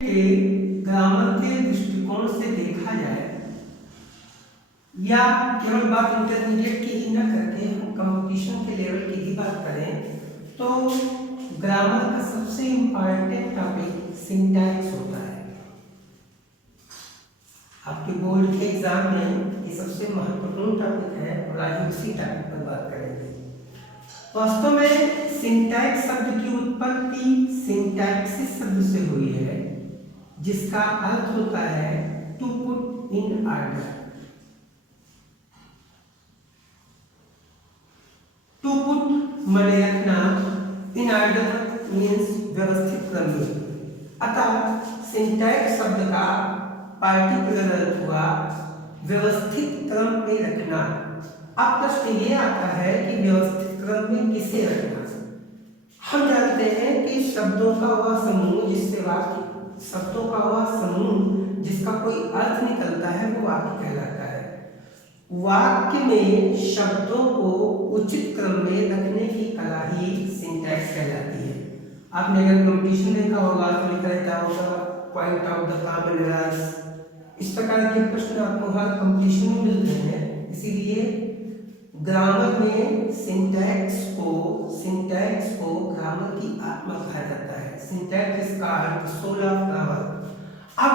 के ग्रामर के दृष्टिकोण से देखा जाए या केवल बात इंटरमीडिएट की ही न करके हम कंपटीशन के लेवल की ही बात करें तो ग्रामर का सबसे इम्पोर्टेंट टॉपिक सिंटैक्स होता है। आपके बोर्ड के एग्जाम में ये सबसे महत्वपूर्ण टॉपिक है और आज उसी टॉपिक पर बात करेंगे। वास्तव में सिंटैक्स शब्द की उत्पत्ति सिंटैक्सिस शब्द से हुई है, जिसका अर्थ होता है to put in order. To put माने रखना, इन ऑर्डर मीन्स व्यवस्थित क्रम में। अतः सिंटैक्स शब्द का पार्टिकुलर अर्थ हुआ व्यवस्थित क्रम में रखना। अब प्रश्न ये आता है कि व्यवस्थित क्रम में किसे रखना। हम जानते हैं कि शब्दों का वह समूह जिससे वाक्य शब्दों का वह समूह जिसका कोई अर्थ निकलता है वो वाक्य कहलाता है। वाक्य में शब्दों को उचित क्रम में रखने की कला ही सिंटैक्स कहलाती है। आपने अगर कंपटीशन देखा होगा तो लिखा रहता होगा point out the common errors. इस प्रकार के प्रश्न आपको हर कंपटीशन में मिलते हैं। इसीलिए ग्रामर में सिंटैक्स को ग्रामर की आत्मा कहा जाता है। सिंटैक्स का अर्थ सोल ऑफ ग्रामर। अब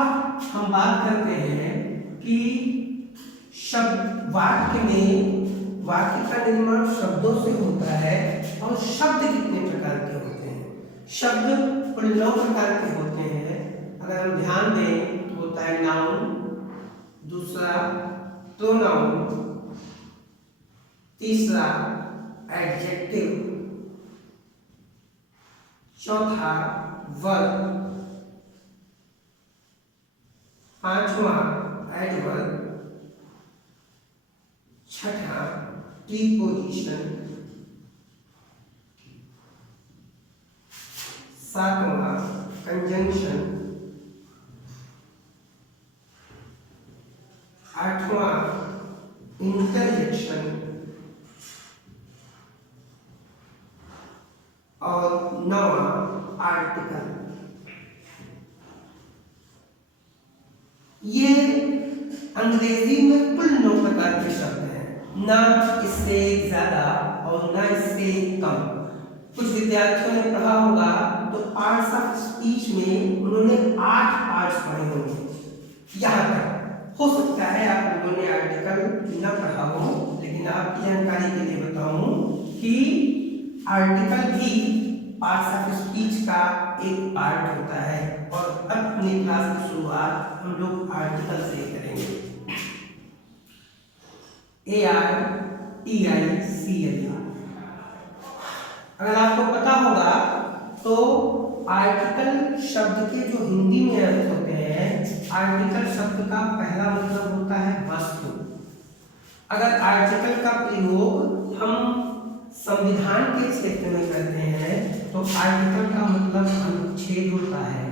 हम बात करते हैं कि शब्द वाक्य का निर्माण शब्दों से होता है और शब्द कितने प्रकार के होते हैं। शब्द कुल 9 प्रकार के होते हैं। अगर हम ध्यान दें तो होता है नाउन, दूसरा प्रोनाउन, तीसरा एडजेक्टिव, चौथा वर्ब, पांचवा एडवर्ब, छठा प्रीपोजिशन, सातवां कंजंक्शन, आठवां इंटरजेक्शन और 9वां आर्टिकल। ये अंग्रेजी में कुल 9 प्रकार के शब्द हैं, ना इससे ज्यादा और ना इससे कम। कुछ विद्यार्थियों ने पढ़ा होगा तो पार्ट्स ऑफ स्पीच में उन्होंने 8 पार्ट्स पढ़े होंगे। यहाँ तक हो सकता है आप लोगों ने आर्टिकल ना पढ़ा हो, लेकिन आपकी जानकारी के लिए बताऊं कि आर्टिकल भी पार्ट्स ऑफ स्पीच का एक पार्ट होता है। और अब अपनी क्लास की शुरुआत हम लोग आर्टिकल से करेंगे। ARTICLE। अगर आपको पता होगा तो आर्टिकल शब्द के जो हिंदी में अर्थ होते हैं, आर्टिकल शब्द का पहला मतलब होता है वस्तु। अगर आर्टिकल का प्रयोग हम संविधान के क्षेत्र में करते हैं तो आर्टिकल का मतलब अनुच्छेद होता है।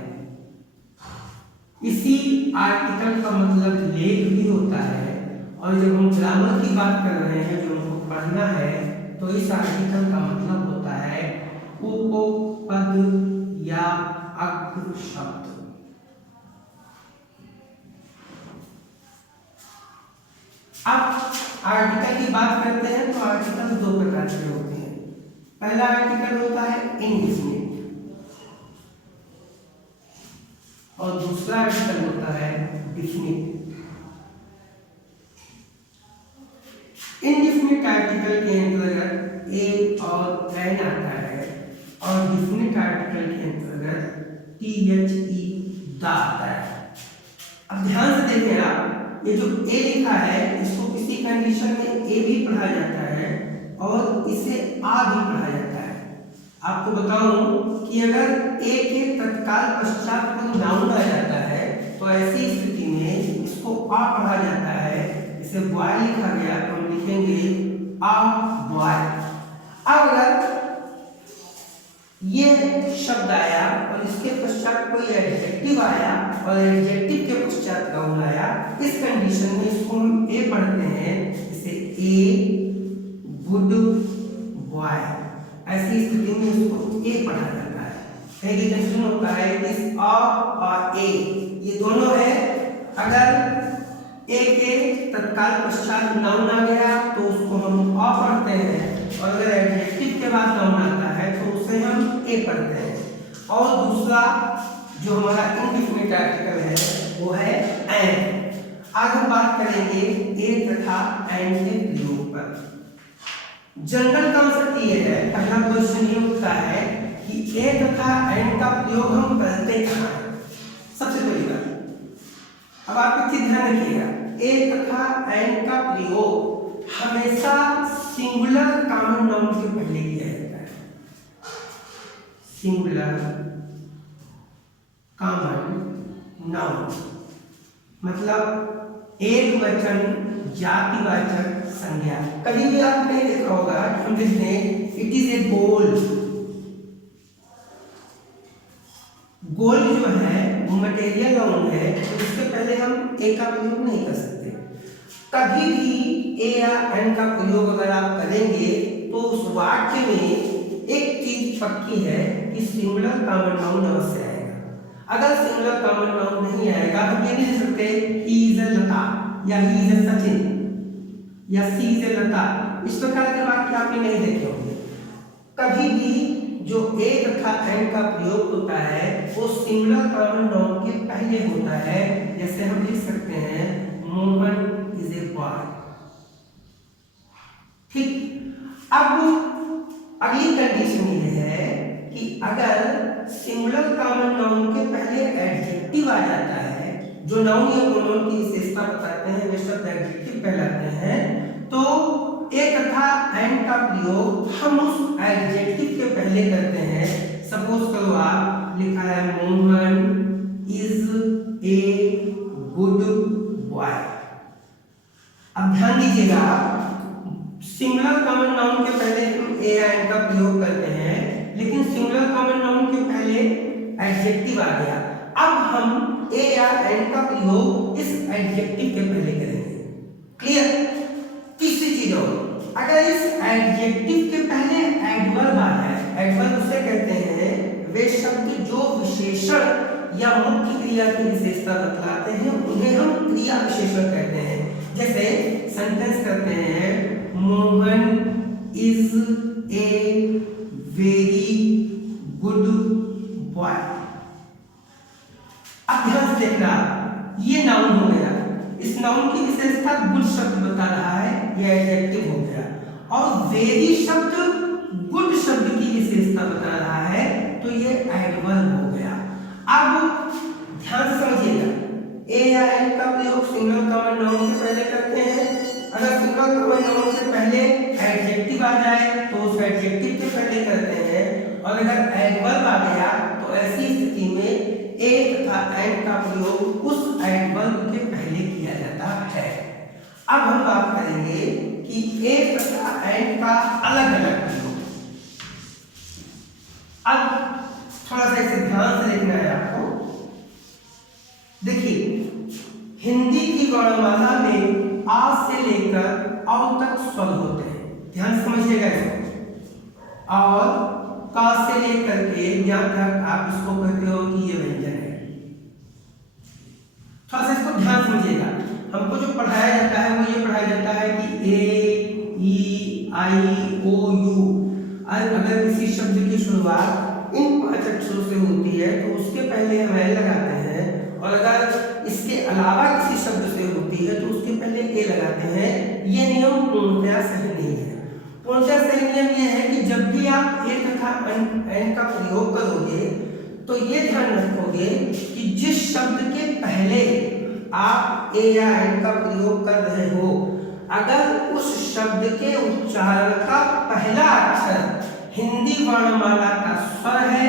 इसी आर्टिकल का मतलब लेख भी होता है। और जब हम ग्रामर की बात कर रहे हैं, जो हमको पढ़ना है, तो इस आर्टिकल का मतलब होता है उपपद या अग्र शब्द। अब आर्टिकल की बात करते हैं तो आर्टिकल 2 प्रकार के होते हैं। पहला आर्टिकल होता है इंडेफिनिट और दूसरा आर्टिकल होता है डेफिनिट। इंडेफिनिट आर्टिकल के अंतर्गत ए और एन आता है और डेफिनिट आर्टिकल के अंतर्गत THE दा आता है। अब ध्यान से देखें आप, ये जो ए लिखा है इसको किसी कंडीशन में ए भी पढ़ा जाता है और इसे आ भी पढ़ा जाता है। आपको बताऊं कि अगर ए के तत्काल पश्चात कोई नाउन आ जाता है तो ऐसी स्थिति में इसको आ पढ़ा जाता है। इसे बॉय लिखा गया तो हम लिखेंगे आ बॉय। अब अगर ये शब्द आया और इसके पश्चात कोई एडजेक्टिव आया और एडजेक्टिव के पश्चात नाउन आया, इस कंडीशन में इसको हम ए पढ़ते हैं। इसे ए गुड बॉय, ऐसी स्थिति में इसको ए पढ़ा जाता है। कहीं कंफ्यूजन होता है इस और ए ये दोनों है। अगर ए के तत्काल पश्चात नाउन आ गया तो उसको हम अ पढ़ते हैं, और अगर एडजेक्टिव के बाद नाउन आता है तो उसे हम ए पढ़ते हैं। और दूसरा जो हमारा इनडिफिनिट आर्टिकल है वो है एंड। आज हम बात करेंगे ए तथा एंड के प्रयोग पर। जनरल कॉन्सेप्ट ये है, पहला क्वेश्चन ये उठता है कि ए तथा एंड का प्रयोग हम करते कहाँ हैं। सबसे पहली बात, अब आप एक चीज ध्यान रखिएगा, ए तथा एंड का प्रयोग हमेशा सिंगुलर कॉमन नाउन के पहले किया जाता है। सिंगुलर कॉमन नाउन मतलब एक वचन जातिवाचक संज्ञा। कभी भी आपने देखा होगा कि हम लिखते हैं इट इज ए गोल। गोल जो है वो मटेरियल नाउन है, तो इसके पहले हम ए का प्रयोग नहीं कर सकते। कभी भी ए या एन का प्रयोग अगर आप करेंगे तो उस वाक्य में एक चीज पक्की है कि सिंगुलर कॉमन नाउन अवश्य आएगा। अगर सिंगुलर कॉमन नाउन नहीं आएगा, हम ये नहीं लिख सकते ही इज अ लता या ही इज अ सचिन या सी इज अ लता। इस प्रकार के वाक्य आपने नहीं देखे होंगे। कभी भी जो ए तथा एन का प्रयोग होता है वो सिंगुलर कॉमन नाउन के पहले होता है। जैसे हम लिख सकते हैं मोहन इज ए बॉय। ठीक, अब अगली कंडीशन ये है कि अगर सिंगुलर कॉमन नाउन के पहले एडजेक्टिव आ जाता है, जो नाउन या प्रोनाउन की विशेषता बताते हैं वे शब्द एडजेक्टिव कहलाते हैं, तो ए तथा एंड का प्रयोग हम उस एडजेक्टिव के पहले करते हैं। सपोज करो आप लिखा है Mohan is a good boy. अब ध्यान दीजिएगा, सिंगुलर कॉमन नाउन के पहले हम ए एंड का प्रयोग करते हैं, लेकिन सिंगुलर कॉमन नाउन के पहले एडजेक्टिव आ गया। अब हम ए या एंड का प्रयोग इस एडजेक्टिव के पहले करेंगे। क्लियर? तीसरी चीज और, अगर इस एडजेक्टिव के पहले एडवर्ब आ जाए, एडवर्ब उसे कहते हैं वे शब्द जो विशेषण या मुख्य क्रिया की विशेषता बतलाते हैं उन्हें हम क्रिया विशेषण कहते हैं। जैसे सेंटेंस करते हैं Mohan is a very good boy. अब ध्यान से देखना, ये नाउन हो गया, इस नाउन की विशेषता गुड शब्द बता रहा है, यह एडजेक्टिव हो गया। और वेरी शब्द गुड शब्द की विशेषता बता रहा है, तो ये एडवर्ब हो गया। अब ध्यान से समझिएगा, ए या एन का प्रयोग सिंगुलर कॉमन नाउन के पहले करते हैं। अगर सिंगुलर कॉमन नाउन के पहले एडजेक्टिव आ जाए तो उस एडजेक्टिव के पहले करते हैं, और अगर एडवर्ब आ गया तो ऐसी स्थिति में ए तथा एंड का प्रयोग उस एडवर्ब के पहले किया जाता है। अब हम बात करेंगे कि ए तथा एंड का अलग अलग प्रयोग। अब थोड़ा सा इसे ध्यान से देखना है आपको। देखिए, हिंदी की वर्णमाला में आ से लेकर औ तक स्वर होते हैं, ध्यान से समझिएगा इसको। और का से लेकर के यहाँ तक आप इसको कहते हो कि ये व्यंजन है। थोड़ा सा इसको ध्यान समझिएगा। हमको जो पढ़ाया जाता है वो ये पढ़ाया जाता है कि ए ई आई ओ यू। अगर किसी शब्द की शुरुआत इन 5 अक्षरों से होती है तो उसके पहले हम एल लगाते हैं, और अगर इसके अलावा किसी शब्द से होती है तो उसके पहले ए लगाते हैं। ये नियम पूर्णतया सही नहीं है। पूर्णतया सही नियम ये है कि जब भी आप ए तथा एन का प्रयोग करोगे तो ये ध्यान रखोगे कि जिस शब्द के पहले आप ए या एन का प्रयोग कर रहे हो, अगर उस शब्द के उच्चारण का पहला अक्षर हिंदी वर्णमाला का स्वर है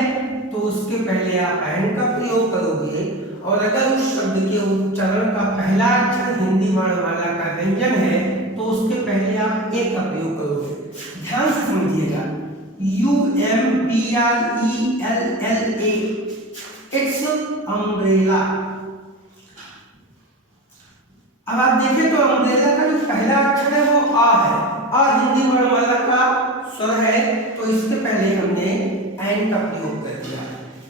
तो उसके पहले आप एन का प्रयोग करोगे, और अगर उस शब्द के उच्चारण का पहला अक्षर हिंदी वर्णमाला का व्यंजन है तो उसके पहले आप ए का प्रयोग करोगे। ध्यान से समझिएगा, UMBRELLA, इट्स अम्ब्रेला। अब आप देखें तो अम्ब्रेला का जो पहला अक्षर है वो आ है, आ हिंदी वर्णमाला का स्वर है, तो इसके पहले हमने एन का प्रयोग कर दिया।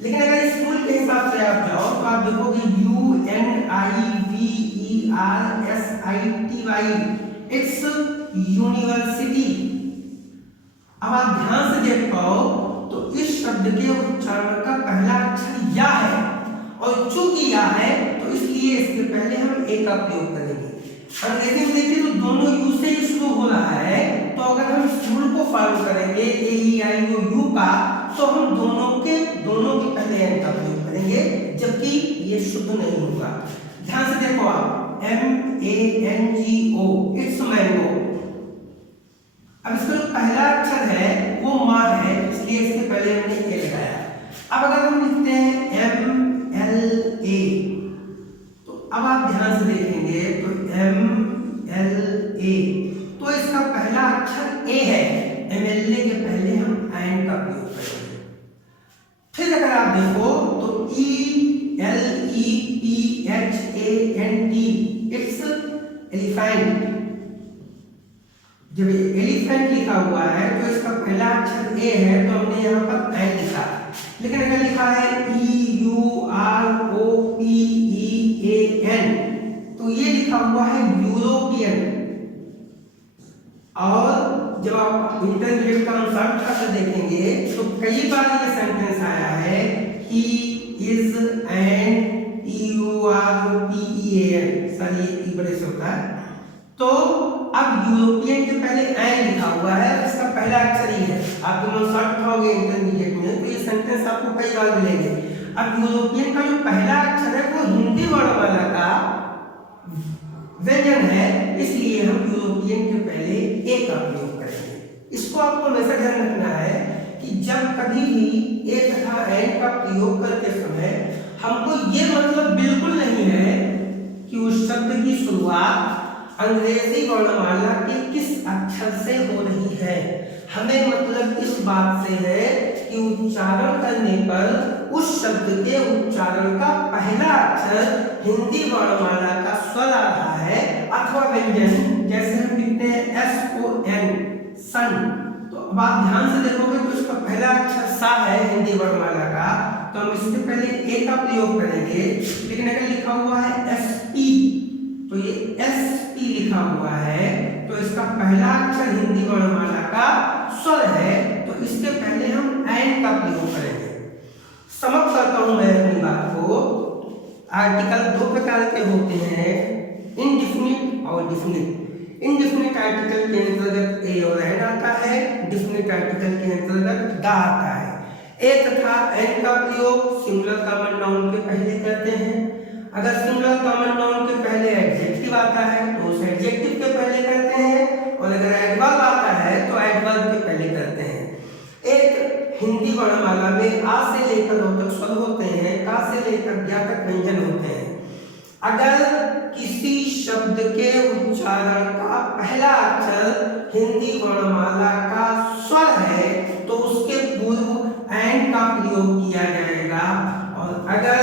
लेकिन अगर स्कूल के हिसाब से आप जाओ तो आप देखोगे UNIVERSITY, इट्स यूनिवर्सिटी। अब आप ध्यान से देख पाओ तो इस शब्द के उच्चारण का पहला अक्षर या है, और चूंकि या है तो इसलिए इसके पहले हम ए का प्रयोग करेंगे। अंग्रेजी में देखिए तो दोनों यू से शुरू हो रहा है, तो अगर हम इस रूल को फॉलो करेंगे AEIOU का, तो हम दोनों के पहले एन का प्रयोग करेंगे, जबकि ये शुद्ध नहीं होगा। ध्यान से देखो आप, MANGO, इट्स मैंगो। अब इसका जो पहला अक्षर है वो माँ है, इसलिए इसके पहले हमने ए लगाया। अब अगर हम लिखते हैं MLA, तो अब आप ध्यान से देखेंगे तो MLA, तो इसका पहला अक्षर ए है, MLA के पहले हम एन का प्रयोग करेंगे। फिर अगर आप देखो तो ELEPHANT, इट्स एलिफेंट। जब एलिफेंट लिखा हुआ है तो इसका पहला अक्षर ए है, तो हमने यहाँ पर एन लिखा। लेकिन अगर लिखा है EUROPEAN, तो ये लिखा हुआ है यूरोपियन। और जब आप इंटरमीडिएट का अनुसार छात्र देखेंगे तो कई बार ये सेंटेंस आया है he is an EUROPEAN, sir ये ई बड़े से होता है। तो अब यूरोपियन के पहले एन लिखा हुआ है, इसका पहला अक्षर ही है। आप दोनों शॉर्ट खाओगे इंटरमीडिएट में तो ये सेंटेंस आपको कई बार मिलेंगे। अब यूरोपियन का जो पहला अक्षर है वो हिंदी वर्णमाला का व्यंजन है, इसलिए हम यूरोपियन के पहले ए का प्रयोग करेंगे। इसको आपको हमेशा ध्यान रखना है कि जब कभी भी ए तथा एन का प्रयोग करते समय हमको ये मतलब बिल्कुल नहीं है कि उस शब्द की शुरुआत अंग्रेजी वर्णमाला के किस अक्षर से हो रही है। हमें मतलब इस बात से है कि उच्चारण करने पर उस शब्द के उच्चारण का पहला अक्षर हिंदी वर्णमाला का स्वर आ रहा है अथवा व्यंजन, जैसे हम लिखते हैं SON, सन। तो अब आप ध्यान से देखोगे तो इसका पहला अक्षर सा है हिंदी वर्णमाला का, तो हम इसके पहले ए का प्रयोग करेंगे। लेकिन अगर लिखा हुआ है SP, तो ये SP लिखा हुआ है, तो इसका पहला अक्षर हिंदी वर्णमाला का स्वर है, तो इसके पहले हम एन का प्रयोग करेंगे। समाप्त करता हूं मैं अपनी बात को। आर्टिकल दो प्रकार के होते हैं, इनडिफिनिट और डिफिनिट। इनडिफिनिट आर्टिकल के अंतर्गत ए और एन आता है, डिफिनिट आर्टिकल के अंतर्गत दा आता है। ए तथा एन का प्रयोग सिंगुलर कॉमन नाउन के पहले करते हैं। अगर सिंगुलर कॉमन नाउन के पहले एडजेक्टिव आता है तो उस एडजेक्टिव के पहले करते हैं, और अगर एडवर्ब आता है तो एडवर्ब के पहले करते हैं। एक हिंदी वर्णमाला में आ से लेकर ओ तक स्वर होते हैं, का से लेकर ज्ञा तक व्यंजन होते हैं। अगर किसी शब्द के उच्चारण का पहला अक्षर हिंदी वर्णमाला का स्वर है तो उसके पूर्व एन का प्रयोग किया जाएगा, और अगर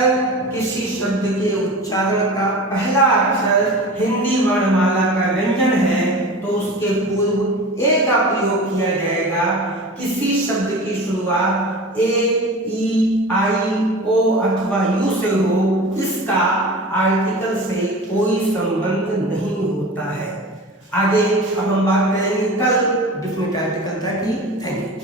किसी शब्द के उच्चारण का पहला अक्षर हिंदी वर्णमाला का व्यंजन है तो उसके पूर्व ए का प्रयोग किया जाएगा। किसी शब्द की शुरुआत AEIO अथवा यू से हो, इसका आर्टिकल से कोई संबंध नहीं होता है। आगे अब हम बात करेंगे कल डिफिनिट आर्टिकल का। Thank you.